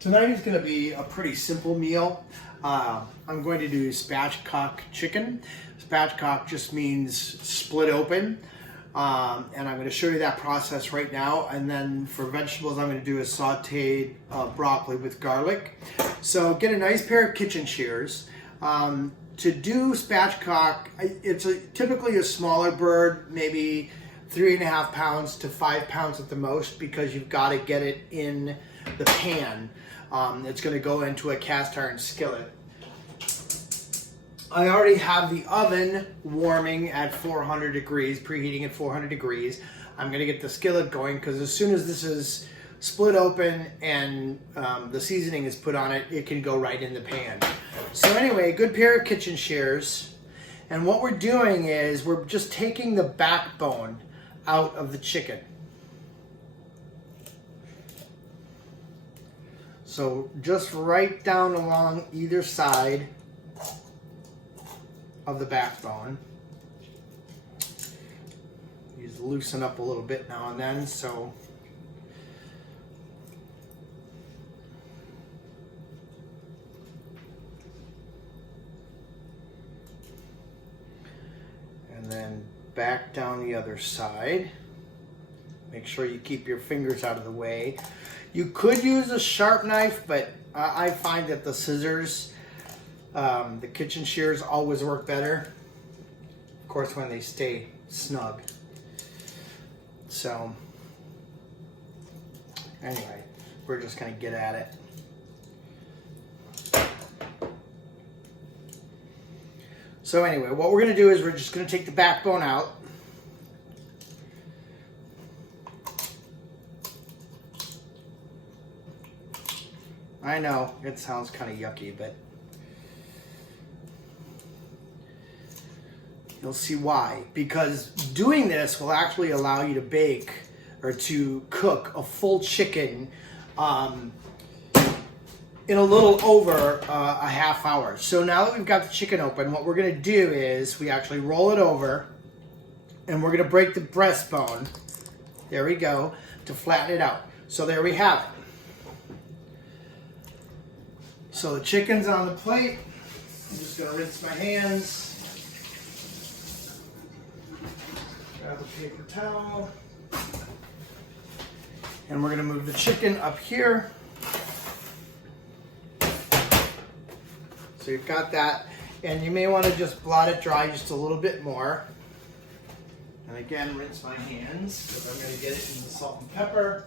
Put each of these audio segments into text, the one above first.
Tonight is going to be a pretty simple meal. I'm going to do spatchcock chicken. Spatchcock just means split open. And I'm going to show you that process right now. And then for vegetables, I'm going to do a sauteed broccoli with garlic. So get a nice pair of kitchen shears. To do spatchcock, it's typically a smaller bird, maybe 3.5 pounds to 5 pounds at the most, because you've got to get it in the pan. It's going to go into a cast iron skillet. I already have the oven warming at 400 degrees, preheating at 400 degrees. I'm going to get the skillet going because as soon as this is split open and the seasoning is put on it, it can go right in the pan. So anyway, a good pair of kitchen shears. And what we're doing is we're just taking the backbone out of the chicken. So just right down along either side of the backbone. These loosen up a little bit now and then, so and then back down the other side. Make sure you keep your fingers out of the way. You could use a sharp knife, but I find that the scissors, the kitchen shears always work better. Of course, when they stay snug. So, anyway, we're just gonna get at it. So anyway, what we're gonna do is we're just gonna take the backbone out. I know, it sounds kind of yucky, but you'll see why. Because doing this will actually allow you to bake or to cook a full chicken in a little over a half hour. So now that we've got the chicken open, what we're going to do is we actually roll it over and we're going to break the breastbone. There we go, to flatten it out. So there we have it. So the chicken's on the plate. I'm just going to rinse my hands. Grab a paper towel. And we're going to move the chicken up here. So you've got that. And you may want to just blot it dry just a little bit more. And again, rinse my hands because I'm going to get it in the salt and pepper.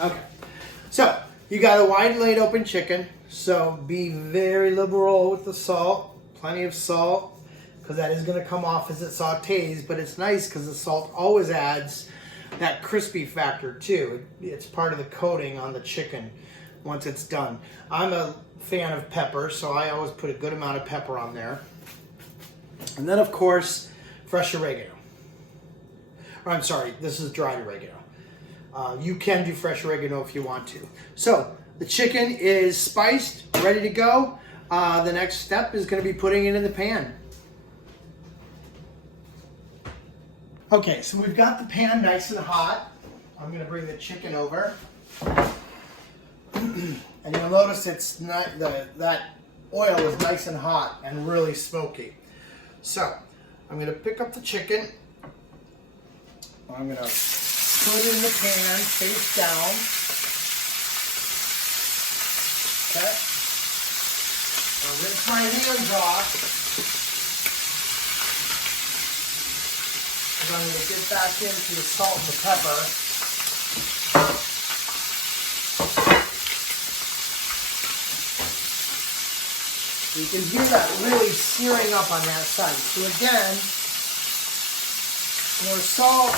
Okay. So, you got a wide laid open chicken, so be very liberal with the salt, plenty of salt, because that is going to come off as it sautés, but it's nice because the salt always adds that crispy factor too. It's part of the coating on the chicken once it's done. I'm a fan of pepper, so I always put a good amount of pepper on there. And then of course, fresh oregano. Or I'm sorry, this is dried oregano. You can do fresh oregano if you want to. So the chicken is spiced, ready to go. The next step is going to be putting it in the pan. Okay, so we've got the pan nice and hot. I'm going to bring the chicken over. And you'll notice it's not that oil is nice and hot and really smoky. So I'm going to pick up the chicken. I'm going to put it in the pan, face down. Okay. I'll rinse my hands off. And I'm going to get back into the salt and the pepper. You can hear that really searing up on that side. So again, more salt,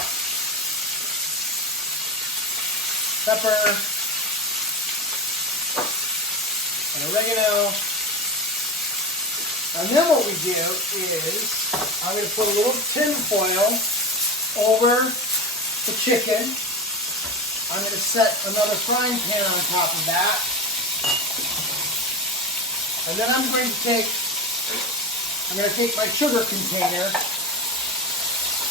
pepper, and oregano. And then what we do is I'm going to put a little tin foil over the chicken. I'm going to set another frying pan on top of that. And then I'm going to take my sugar container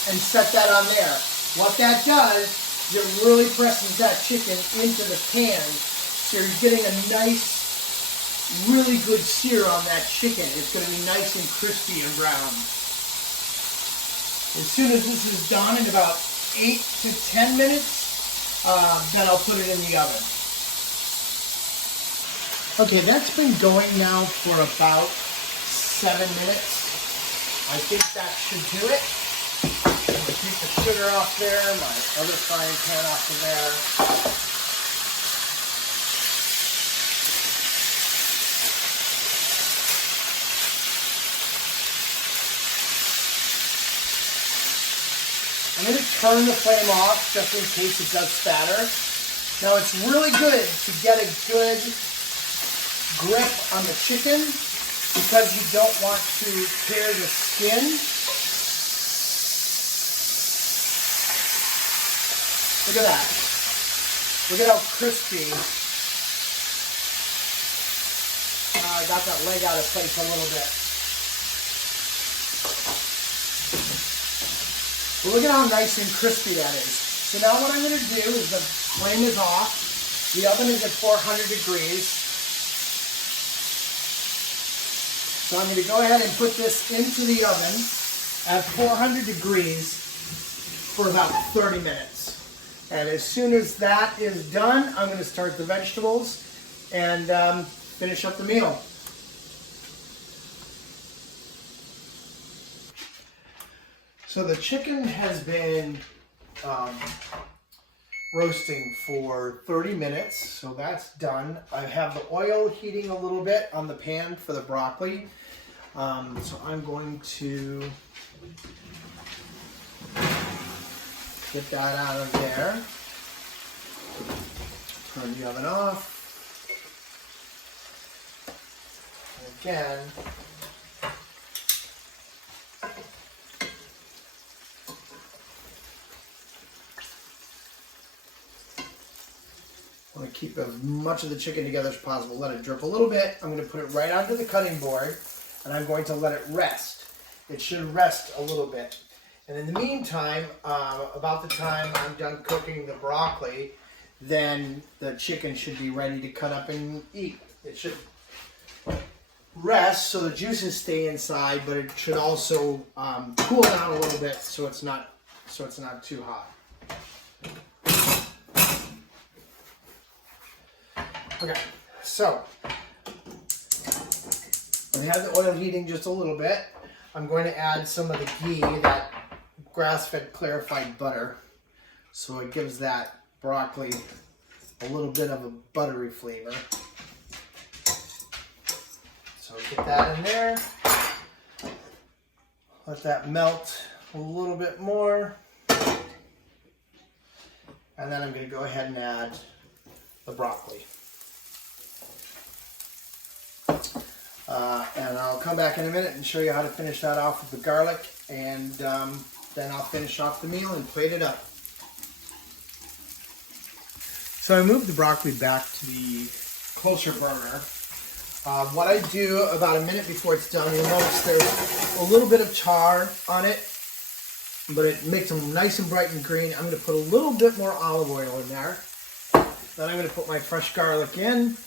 and set that on there. What that does It really presses that chicken into the pan, so you're getting a nice, really good sear on that chicken. It's going to be nice and crispy and brown. As soon as this is done in about 8 to 10 minutes, then I'll put it in the oven. Okay, that's been going now for about 7 minutes. I think that should do it. I'm going to take the sugar off there, my other frying pan off of there. I'm going to turn the flame off just in case it does spatter. Now it's really good to get a good grip on the chicken because you don't want to tear the skin. Look at that. Look at how crispy. I got that leg out of place a little bit. But look at how nice and crispy that is. So now what I'm going to do is the flame is off. The oven is at 400 degrees. So I'm going to go ahead and put this into the oven at 400 degrees for about 30 minutes. And as soon as that is done, I'm going to start the vegetables and finish up the meal. So the chicken has been roasting for 30 minutes, so that's done. I have the oil heating a little bit on the pan for the broccoli. So I'm going to get that out of there. Turn the oven off. Again, I want to keep as much of the chicken together as possible. Let it drip a little bit. I'm going to put it right onto the cutting board, and I'm going to let it rest. It should rest a little bit. And in the meantime, about the time I'm done cooking the broccoli, then the chicken should be ready to cut up and eat. It should rest so the juices stay inside, but it should also cool down a little bit so it's not too hot. Okay, so I have the oil heating just a little bit. I'm going to add some of the ghee, that grass-fed clarified butter, so it gives that broccoli a little bit of a buttery flavor. So get that in there. Let that melt a little bit more. And then I'm going to go ahead and add the broccoli. And I'll come back in a minute and show you how to finish that off with the garlic, and then I'll finish off the meal and plate it up. So I moved the broccoli back to the closer burner. What I do about a minute before it's done, you'll notice there's a little bit of char on it, but it makes them nice and bright and green. I'm going to put a little bit more olive oil in there. Then I'm going to put my fresh garlic in.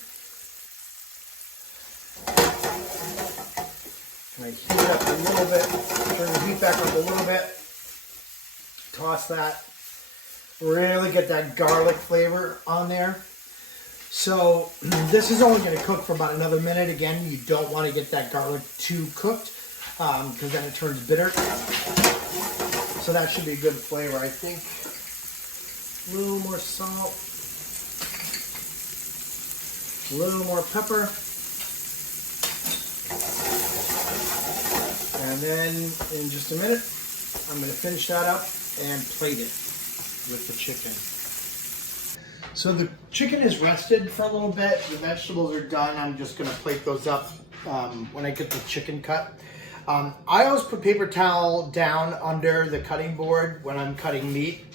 And I heat it up a little bit, turn the heat back up a little bit, toss that, really get that garlic flavor on there. So this is only going to cook for about another minute. Again, you don't want to get that garlic too cooked because then it turns bitter. So that should be a good flavor, I think. A little more salt, a little more pepper. And then in just a minute, I'm going to finish that up and plate it with the chicken. So the chicken is rested for a little bit. The vegetables are done. I'm just going to plate those up when I get the chicken cut. I always put paper towel down under the cutting board when I'm cutting meat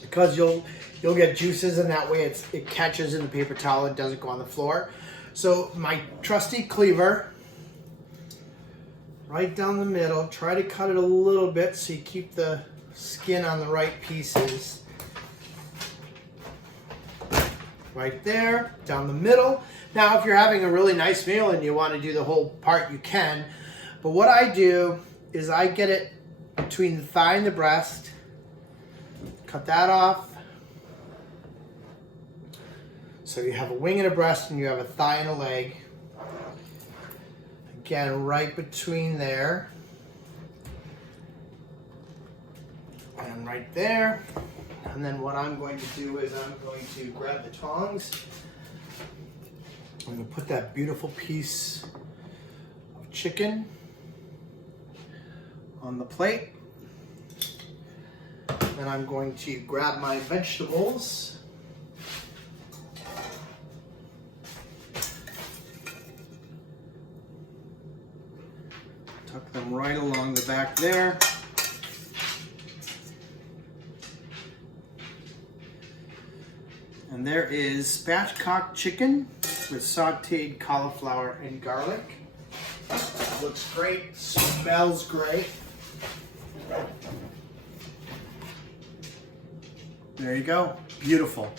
because you'll get juices, and that way it catches in the paper towel. It doesn't go on the floor. So my trusty cleaver, right down the middle. Try to cut it a little bit so you keep the skin on the right pieces. right there, down the middle. Now, if you're having a really nice meal and you want to do the whole part, you can. But what I do is I get it between the thigh and the breast, cut that off. So you have a wing and a breast, and you have a thigh and a leg. Again, right between there. And right there. And then what I'm going to do is I'm going to grab the tongs. I'm going to put that beautiful piece of chicken on the plate. Then I'm going to grab my vegetables. Tuck them right along the back there. And there is spatchcock chicken with sauteed cauliflower and garlic. Looks great, smells great. There you go, beautiful.